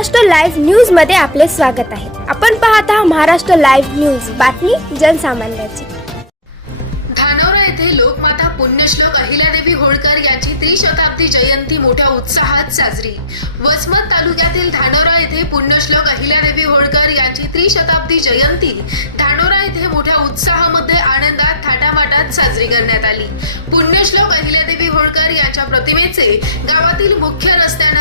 Maharashtra live न्यूजमध्ये आपले स्वागत आहे. आपण पाहत आहात महाराष्ट्र लाईव्ह न्यूज. बातमी जनसामान्याची. धानोरा येथे लोकमाता पुण्यश्लोक अहिल्यादेवी होळकर यांची त्रिशताब्दी जयंती मोठ्या उत्साहात साजरी. वसमत तालुक्यातील धानोरा येथे पुण्यश्लोक अहिल्यादेवी होळकर यांची त्रिशताब्दी जयंती धानोरा येथे मोठ्या उत्साहामध्ये आनंदात थाटामाटात साजरी करण्यात आली. पुण्यश्लोक अहिल्यादेवी होळकर यांच्या प्रतिमेचे गावातील मुख्य रस्त्यानं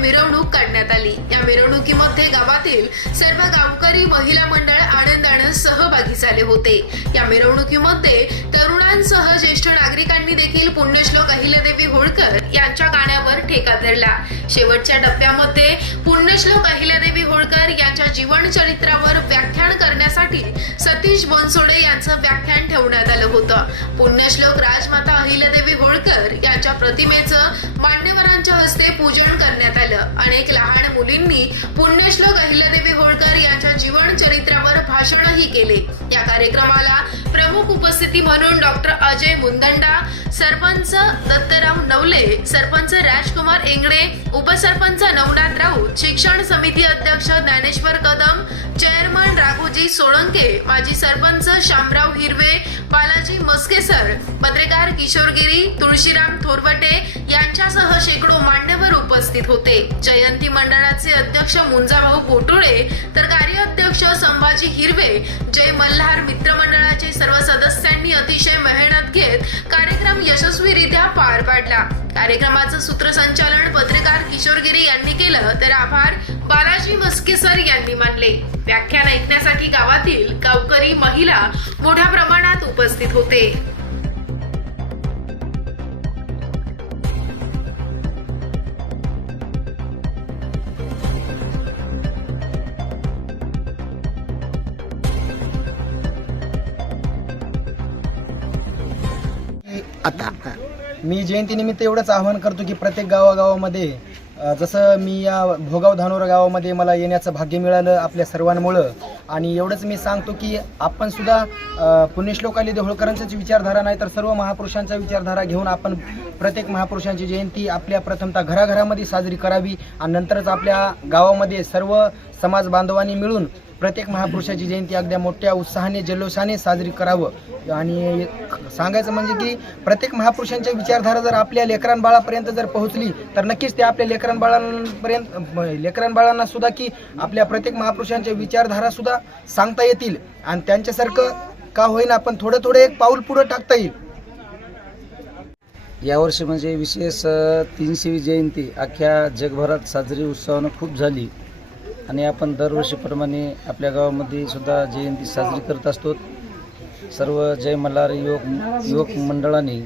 मिरवणूक काढण्यात आली. या मिरवणुकीमध्ये गावातील सर्व गावकरी महिला मंडळ आनंदानं सहभागी झाले होते. या मिरवणुकीमध्ये तरुणांसह ज्येष्ठ नागरिकांनी देखील पुण्यश्लोक अहिल्यादेवी होळकर यांच्या गाण्यावर ठेका धरला. शेवटच्या टप्प्यामध्ये पुण्यश्लोक अहिल्यादेवी होळकर यांच्या जीवन चरित्रावर व्याख्यान करण्यासाठी सतीश बनसोडे यांचं व्याख्यान ठेवण्यात आलं होतं. पुण्यश्लोक राजमाता अहिल्यादेवी होळकर यांच्या प्रतिमेचं मान्यवरांच्या हस्ते पूजन करण्यात आलं. अनेक लहान मुलींनी पुण्यश्लोक अहिल्यादेवी होळकर यांच्या जीवन चरित्रावर भाषणही केले. या कार्यक्रमाला प्रमुख उपस्थिती म्हणून डॉक्टर अजय मुंदंडा सरपंच दत्तराव नवले सरपंच राजकुमार एंगडे उपसरपंच नवनाथ राऊत शिक्षण समिती अध्यक्ष ज्ञानेश्वर कदम चेअरमन राघोजी सोळंके माजी सरपंच शामराव हिरवे बालाजी मस्केसर पत्रकार किशोरगिरी तुळशीराम थोरवटे यांच्यासह उपस्थित होते. जयंती मंडळाचे अध्यक्ष मुंजाभाऊ बोटुळे तर कार्याध्यक्ष संभाजी हिरवे जय मल्हार मित्रमंडळाचे सर्व सदस्यांनी अतिशय मेहनत घेत कार्यक्रम यशस्वीरित्या पार पाडला. कार्यक्रमाचं सूत्रसंचालन पत्रकार किशोरगिरी यांनी केलं तर आभार बालाजी मस्केसर यांनी मानले. व्याख्यान ऐकण्यासाठी गावातील गावकरी महिला मोठ्या प्रमाणात उपस्थित होते. आता. मी जयंतीनिमित्त एवढंच आवाहन करतो की प्रत्येक गावागावामध्ये जसं मी या भोगाव धानोरा गावामध्ये मला येण्याचं भाग्य मिळालं आपल्या सर्वांमुळं आणि एवढंच मी सांगतो की आपण सुद्धा पुण्यश्लोकाली देहोळकरांचाच विचारधारा नाही तर सर्व महापुरुषांचा विचारधारा घेऊन आपण प्रत्येक महापुरुषांची जयंती आपल्या प्रथमतः घराघरामध्ये साजरी करावी आणि नंतरच आपल्या गावामध्ये सर्व समाज बांधवांनी मिळून प्रत्येक महापुरुषाची जयंती अगदी मोठ्या उत्साहाने जल्लोषाने साजरी करावं. आणि सांगायचं म्हणजे की प्रत्येक महापुरुषांच्या विचारधारा जर आपल्या लेकरां बाळापर्यंत जर पोहोचली तर नक्कीच ते आपल्या लेकरां बाळांपर्यंत लेकरां बाळांना सुद्धा की आपल्या प्रत्येक महापुरुषांच्या विचारधारा सुद्धा सांगता येतील. आणि त्यांच्यासारखं का होईना आपण थोडं थोडं एक पाऊल पुढं टाकता येईल. यावर्षी म्हणजे विशेष तीनशेवी जयंती अख्ख्या जगभरात साजरी उत्सवानं खूप झाली. आणि आपण दरवर्षीप्रमाणे आपल्या गावामध्ये सुद्धा जयंती साजरी करत असतो. सर्व जय मल्हार युवक युवक मंडळांनी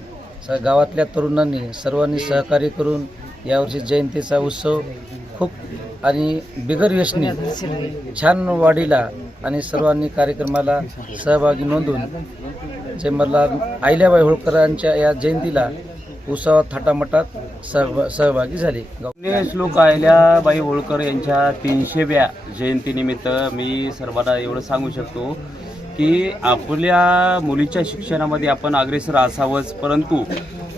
स गावातल्या तरुणांनी सर्वांनी सहकार्य करून यावर्षी जयंतीचा उत्सव खूप आणि बिगर व्यसनी छान वाढीला आणि सर्वांनी कार्यक्रमाला सहभागी नोंदून जे मला अहिल्याबाई होळकरांच्या या जयंतीला उत्सवात थाटामाटात सहभा सहभागी झाले. श्लोक आयल्याबाई होळकर यांच्या तीनशेव्या जयंतीनिमित्त मी सर्वांना एवढं सांगू शकतो की आपल्या मुलीच्या शिक्षणामध्ये आपण अग्रेसर असावंच परंतु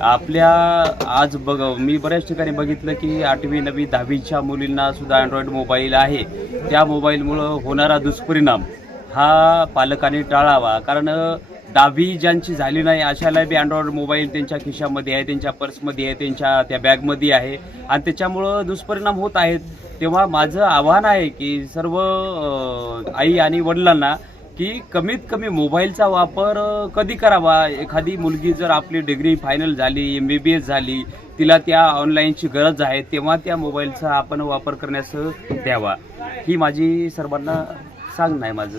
आपल्या आज बघ मी बऱ्याच ठिकाणी बघितलं की आठवी नववी दहावीच्या मुलींना सुद्धा अँड्रॉइड मोबाईल आहे. त्या मोबाईलमुळं होणारा दुष्परिणाम हा पालकांनी टाळावा. कारण दहावी ज्यांची झाली नाही अशाला बी अँड्रॉइड मोबाईल त्यांच्या खिशामध्ये आहे त्यांच्या पर्समध्ये आहे त्यांच्या त्या बॅगमध्ये आहे. आणि त्याच्यामुळं दुष्परिणाम होत आहेत. तेव्हा माझं आव्हान आहे की सर्व आई आणि वडिलांना की कमीत कमी मोबाईलचा वापर कधी करावा? एखादी मुलगी जर आपली डिग्री फायनल झाली एम बी बी एस झाली तिला त्या ऑनलाईनची गरज आहे तेव्हा त्या मोबाईलचा आपण वापर करण्यास द्यावा. ही माझी सर्वांना सांगणं आहे माझं.